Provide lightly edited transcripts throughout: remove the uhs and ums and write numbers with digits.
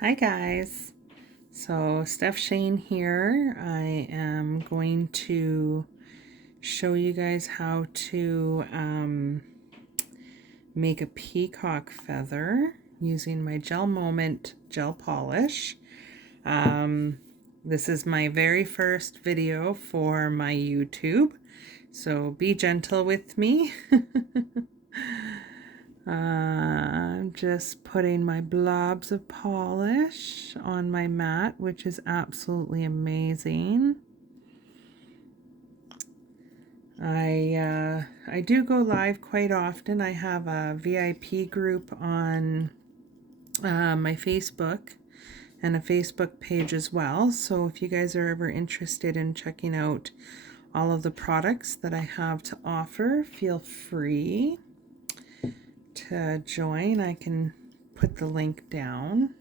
Hi guys, so Steph Shane here. I am going to show you guys how to make a peacock feather using my GelMoment gel polish. This is my very first video for my YouTube, so be gentle with me. I'm just putting my blobs of polish on my mat, which is absolutely amazing. I do go live quite often. I have a VIP group on my Facebook and a Facebook page as well. So if you guys are ever interested in checking out all of the products that I have to offer, feel free to join. I can put the link down.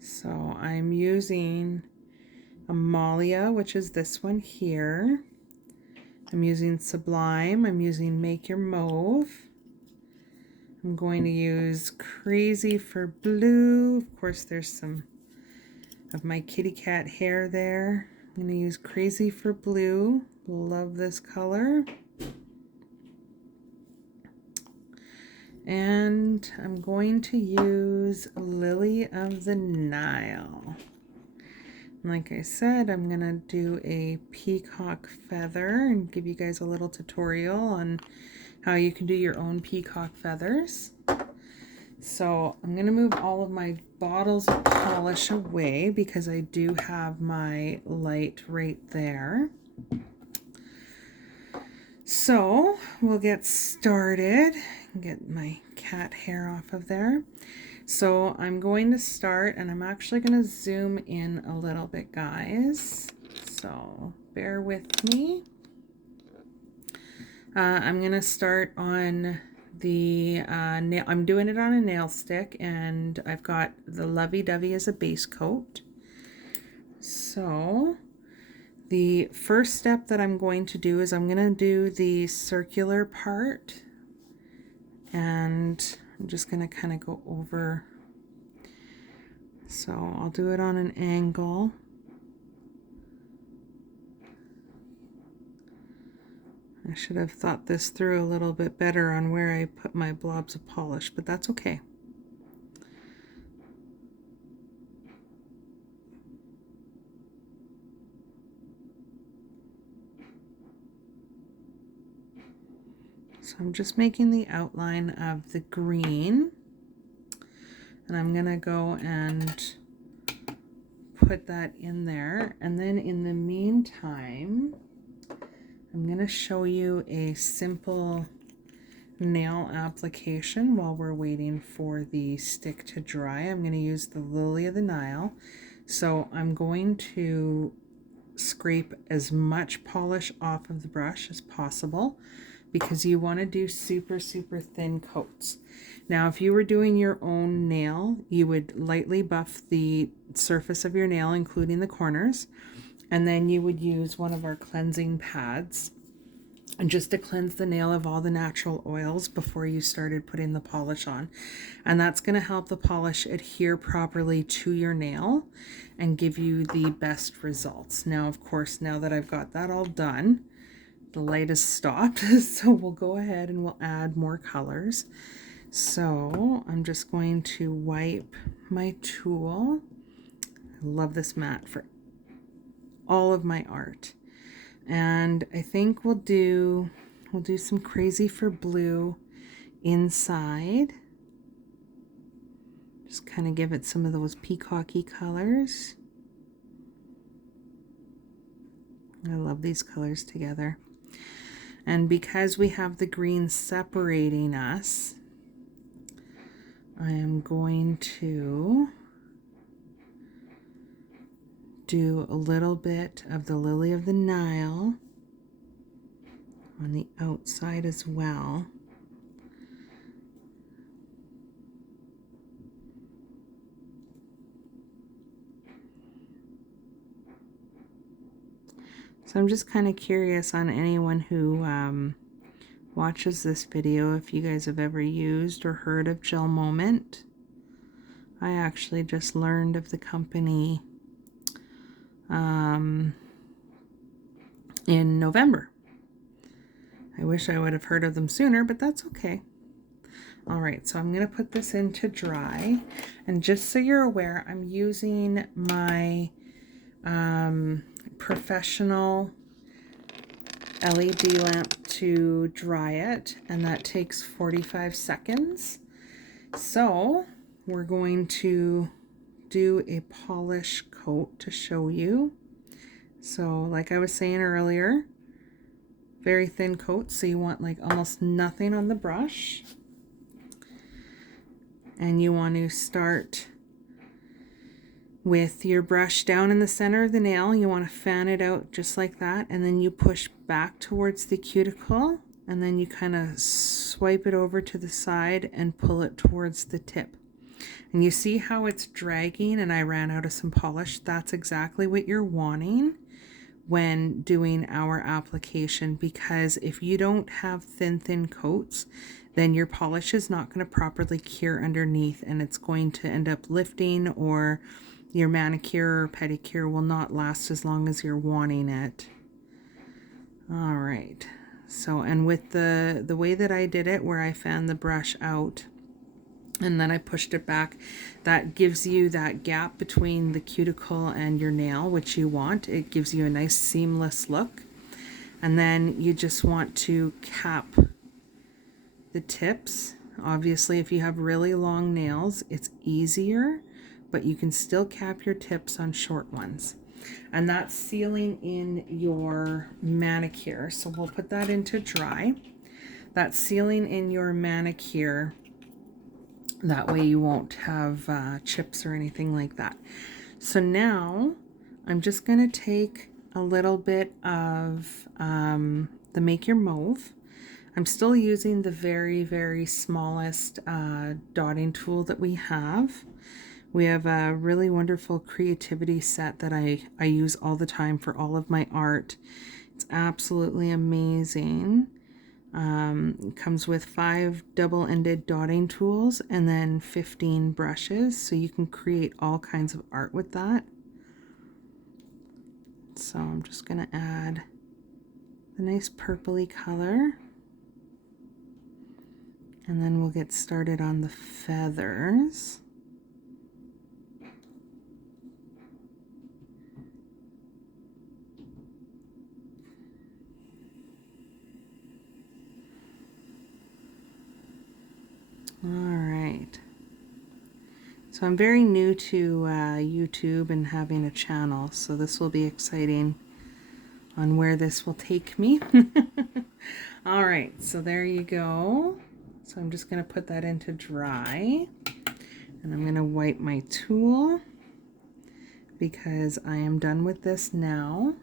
So I'm using Amalia, which is this one here. I'm using Sublime. I'm using Make Your Mauve. I'm going to use Crazy for Blue. Of course, there's some of my kitty cat hair there. I'm going to use Crazy for Blue. Love this color. And I'm going to use Lily of the Nile. Like I said, I'm going to do a peacock feather and give you guys a little tutorial on how you can do your own peacock feathers. So I'm going to move all of my bottles of polish away because I do have my light right there. So we'll get started. Get my cat hair off of there. So I'm going to start, and I'm actually going to zoom in a little bit, guys. So bear with me. I'm going to start on the nail. I'm doing it on a nail stick, and I've got the Lovey Dovey as a base coat. So the first step that I'm going to do is I'm going to do the circular part, and I'm just going to kind of go over. So I'll do it on an angle. I should have thought this through a little bit better on where I put my blobs of polish, but that's okay. So I'm just making the outline of the green, and I'm gonna go and put that in there. And then in the meantime, I'm gonna show you a simple nail application while we're waiting for the stick to dry. I'm going to use the Lily of the Nile. So I'm going to scrape as much polish off of the brush as possible because you want to do super thin coats. Now if you were doing your own nail, you would lightly buff the surface of your nail, including the corners, and then you would use one of our cleansing pads and just to cleanse the nail of all the natural oils before you started putting the polish on. And that's going to help the polish adhere properly to your nail and give you the best results. Now, of course, now that I've got that all done, the light has stopped, so we'll go ahead and we'll add more colors. So I'm just going to wipe my tool. I love this mat for all of my art. And I think we'll do some Crazy for Blue inside. Just kind of give it some of those peacocky colors. I love these colors together. And because we have the green separating us, I am going to do a little bit of the Lily of the Nile on the outside as well. So I'm just kind of curious on anyone who watches this video if you guys have ever used or heard of GelMoment. I actually just learned of the company in November. I wish I would have heard of them sooner, but that's okay. All right, so I'm going to put this in to dry. And just so you're aware, I'm using my professional LED lamp to dry it, and that takes 45 seconds. So we're going to do a polish coat to show you. So like I was saying earlier, very thin coat, so you want like almost nothing on the brush. And you want to start with your brush down in the center of the nail. You want to fan it out just like that, and then you push back towards the cuticle, and then you kind of swipe it over to the side and pull it towards the tip. And you see how it's dragging, and I ran out of some polish. That's exactly what you're wanting when doing our application, because if you don't have thin coats, then your polish is not going to properly cure underneath, and it's going to end up lifting, or your manicure or pedicure will not last as long as you're wanting it. All right, so, and with the way that I did it, where I fanned the brush out and then I pushed it back, that gives you that gap between the cuticle and your nail, which you want. It gives you a nice seamless look. And then you just want to cap the tips. Obviously, if you have really long nails, it's easier, but you can still cap your tips on short ones. And that's sealing in your manicure. So we'll put that into dry. That's sealing in your manicure. That way you won't have chips or anything like that. So now I'm just going to take a little bit of the Make Your Mauve. I'm still using the very smallest dotting tool that we have. We have a really wonderful creativity set that I use all the time for all of my art. It's absolutely amazing. It comes with 5 double-ended dotting tools and then 15 brushes, so you can create all kinds of art with that. So I'm just going to add the nice purpley color, and then we'll get started on the feathers. All right. So I'm very new to YouTube and having a channel, so this will be exciting on where this will take me. All right, so there you go. So I'm just going to put that into dry, and I'm going to wipe my tool because I am done with this now.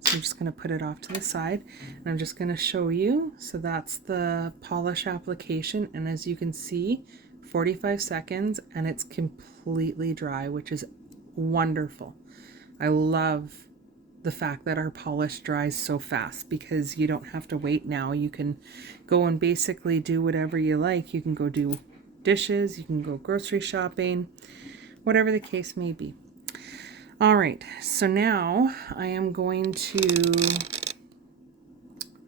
So I'm just going to put it off to the side, and I'm just going to show you. So that's the polish application, and as you can see, 45 seconds and it's completely dry, which is wonderful. I love the fact that our polish dries so fast because you don't have to wait now. You can go and basically do whatever you like. You can go do dishes, you can go grocery shopping, whatever the case may be. All right, so now I am going to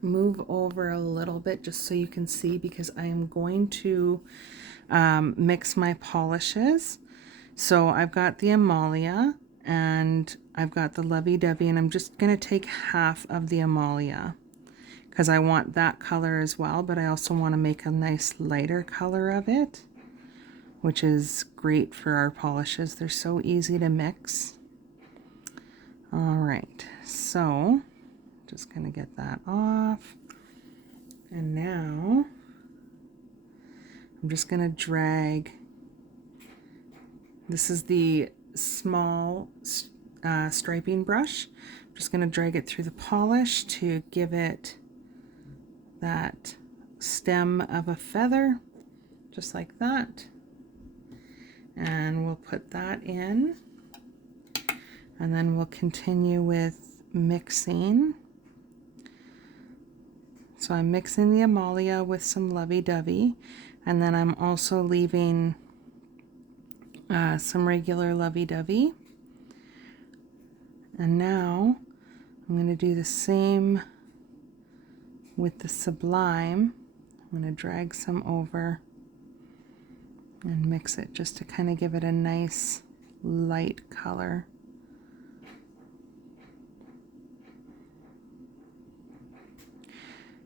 move over a little bit just so you can see, because I am going to mix my polishes. So I've got the Amalia and I've got the Lovey Dovey, and I'm just going to take half of the Amalia because I want that color as well, but I also want to make a nice lighter color of it, which is great for our polishes. They're so easy to mix. All right, so just going to get that off. And now I'm just going to drag. This is the small striping brush. I'm just going to drag it through the polish to give it that stem of a feather, just like that. And we'll put that in. And then we'll continue with mixing. So I'm mixing the Amalia with some Lovey Dovey, and then I'm also leaving some regular lovey-dovey. And now I'm going to do the same with the Sublime. I'm going to drag some over and mix it just to kind of give it a nice light color.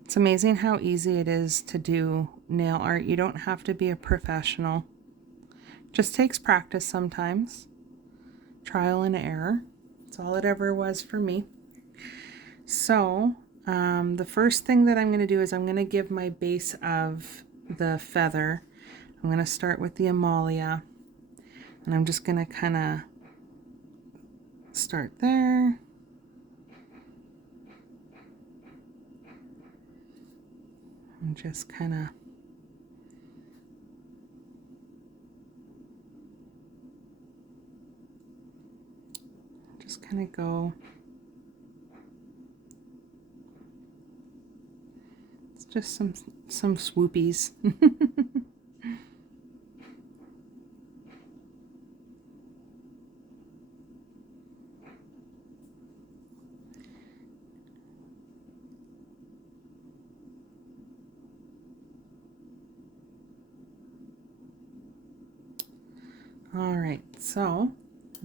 It's amazing how easy it is to do nail art. You don't have to be a professional. Just takes practice sometimes. Trial and error. That's all it ever was for me. So the first thing that I'm going to do is I'm going to give my base of the feather. I'm going to start with the Amalia. And I'm just going to kind of start there. And just kind of go. It's just some swoopies. All right, so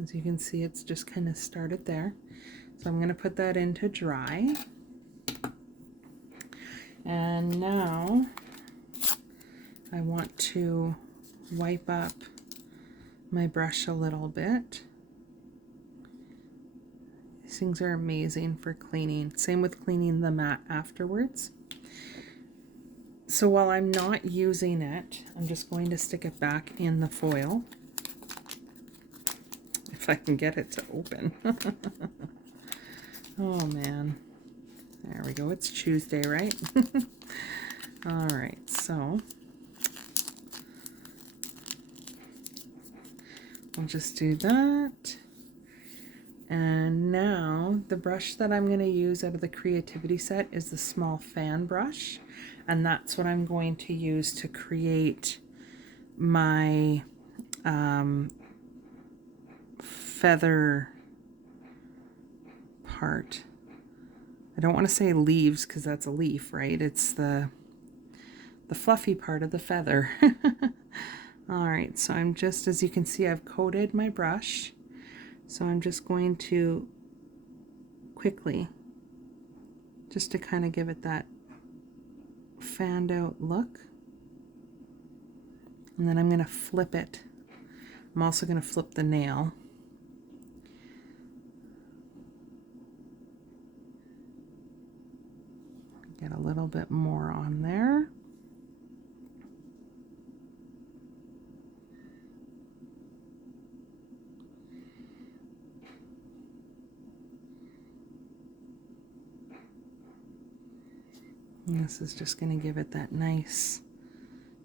as you can see, it's just kind of started there. So I'm going to put that into dry. And now I want to wipe up my brush a little bit. These things are amazing for cleaning. Same with cleaning the mat afterwards. So while I'm not using it, I'm just going to stick it back in the foil. If I can get it to open. Oh man. There we go. It's Tuesday, right? All right, so I'll just do that. And now the brush that I'm going to use out of the creativity set is the small fan brush. And that's what I'm going to use to create my feather part. I don't want to say leaves because that's a leaf, right? It's the fluffy part of the feather. All right, so I'm just, as you can see, I've coated my brush. So I'm just going to quickly, just to kind of give it that fanned out look. And then I'm going to flip it. I'm also going to flip the nail. Get a little bit more on there. And this is just going to give it that nice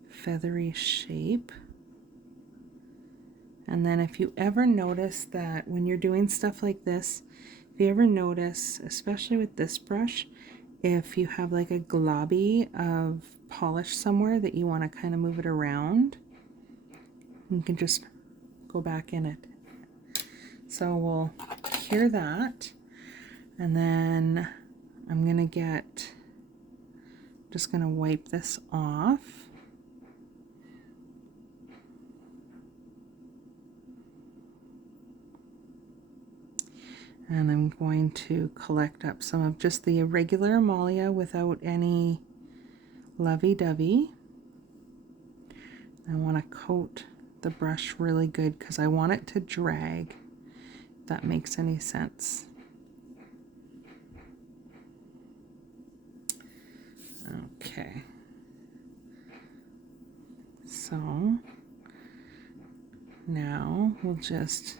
feathery shape. And then if you ever notice that when you're doing stuff like this, if you ever notice, especially with this brush, if you have like a globby of polish somewhere that you want to kind of move it around, you can just go back in it. So we'll cure that. And then I'm going to just going to wipe this off. And I'm going to collect up some of just the irregular Amalia without any lovey-dovey. I want to coat the brush really good because I want it to drag, if that makes any sense. Okay. So now we'll just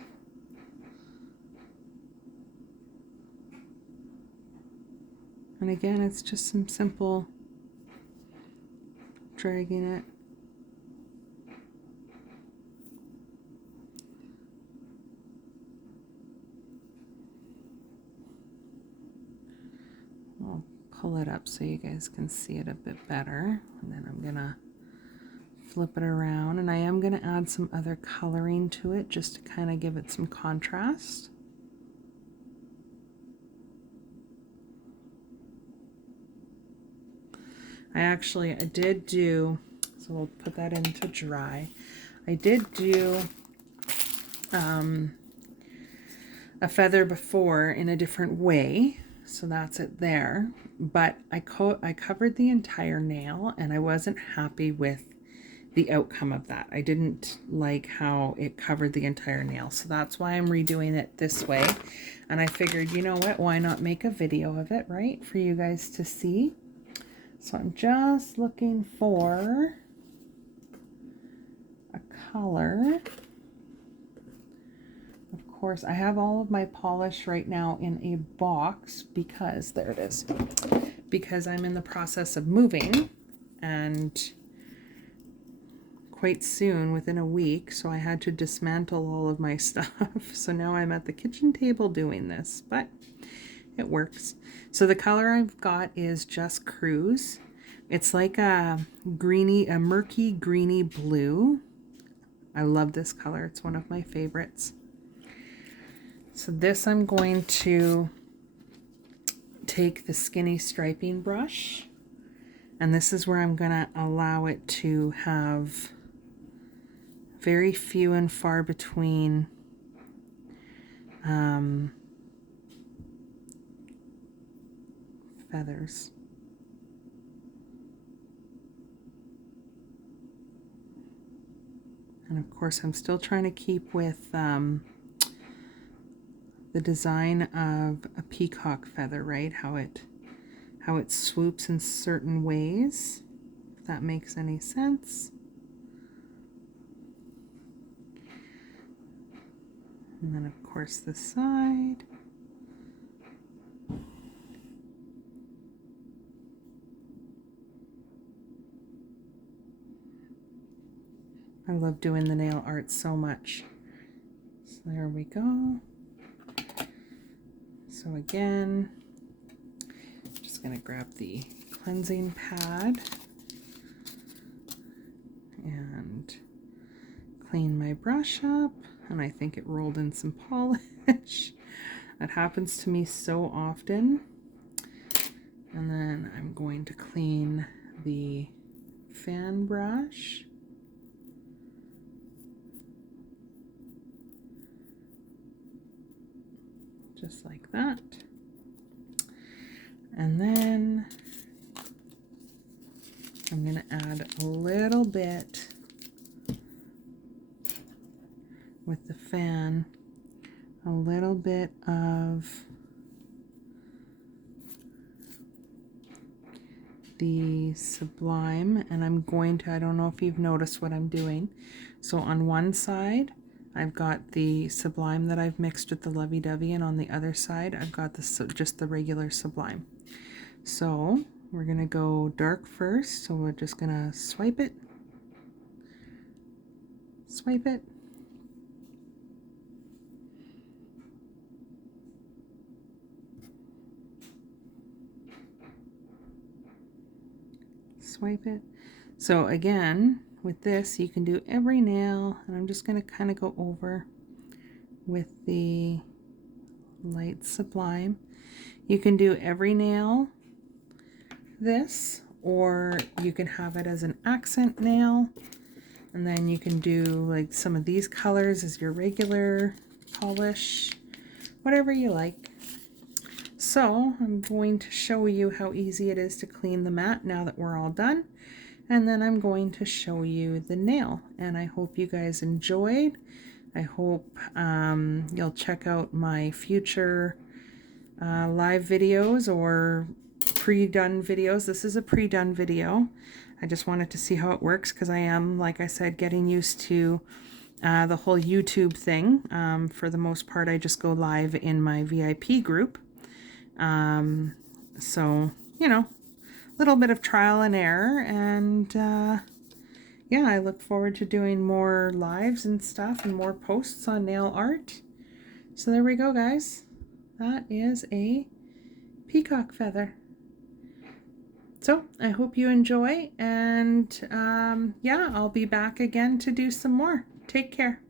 and again, it's just some simple dragging it. I'll pull it up so you guys can see it a bit better. And then I'm gonna flip it around, and I am going to add some other coloring to it just to kind of give it some contrast. I did do, so we'll put that into dry. I did do a feather before in a different way, so that's it there. But I covered the entire nail, and I wasn't happy with the outcome of that. I didn't like how it covered the entire nail, so that's why I'm redoing it this way. And I figured, you know what, why not make a video of it, right, for you guys to see. So I'm just looking for a color. Of course, I have all of my polish right now in a box because, there it is, because I'm in the process of moving, and quite soon, within a week, so I had to dismantle all of my stuff. So now I'm at the kitchen table doing this, but it works. So the color I've got is Just Cruise. It's like a murky greeny blue. I love this color. It's one of my favorites. So this, I'm going to take the skinny striping brush, and this is where I'm going to allow it to have very few and far between feathers. And of course, I'm still trying to keep with the design of a peacock feather, right? How it swoops in certain ways, if that makes any sense. And then of course the side. I love doing the nail art so much. So there we go. So again, just gonna grab the cleansing pad and clean my brush up. And I think it rolled in some polish. That happens to me so often. And then I'm going to clean the fan brush. Just like that. And then I'm going to add a little bit with the fan, a little bit of the Sublime, and I'm going to, I don't know if you've noticed what I'm doing. So on one side, I've got the Sublime that I've mixed with the Lovey Dovey, and on the other side, I've got just the regular Sublime. So we're gonna go dark first, so we're just gonna swipe it, swipe it, swipe it. So again, with this, you can do every nail, and I'm just going to kind of go over with the light Sublime. You can do every nail this, or you can have it as an accent nail, and then you can do like some of these colors as your regular polish, whatever you like. So I'm going to show you how easy it is to clean the mat now that we're all done. And then I'm going to show you the nail, and I hope you guys enjoyed. I hope you'll check out my future live videos or pre-done videos. This is a pre-done video. I just wanted to see how it works because I am, like I said, getting used to the whole YouTube thing. For the most part, I just go live in my VIP group. So, you know, little bit of trial and error, and yeah, I look forward to doing more lives and stuff and more posts on nail art. So there we go, guys. That is a peacock feather. So I hope you enjoy, and yeah, I'll be back again to do some more. Take care.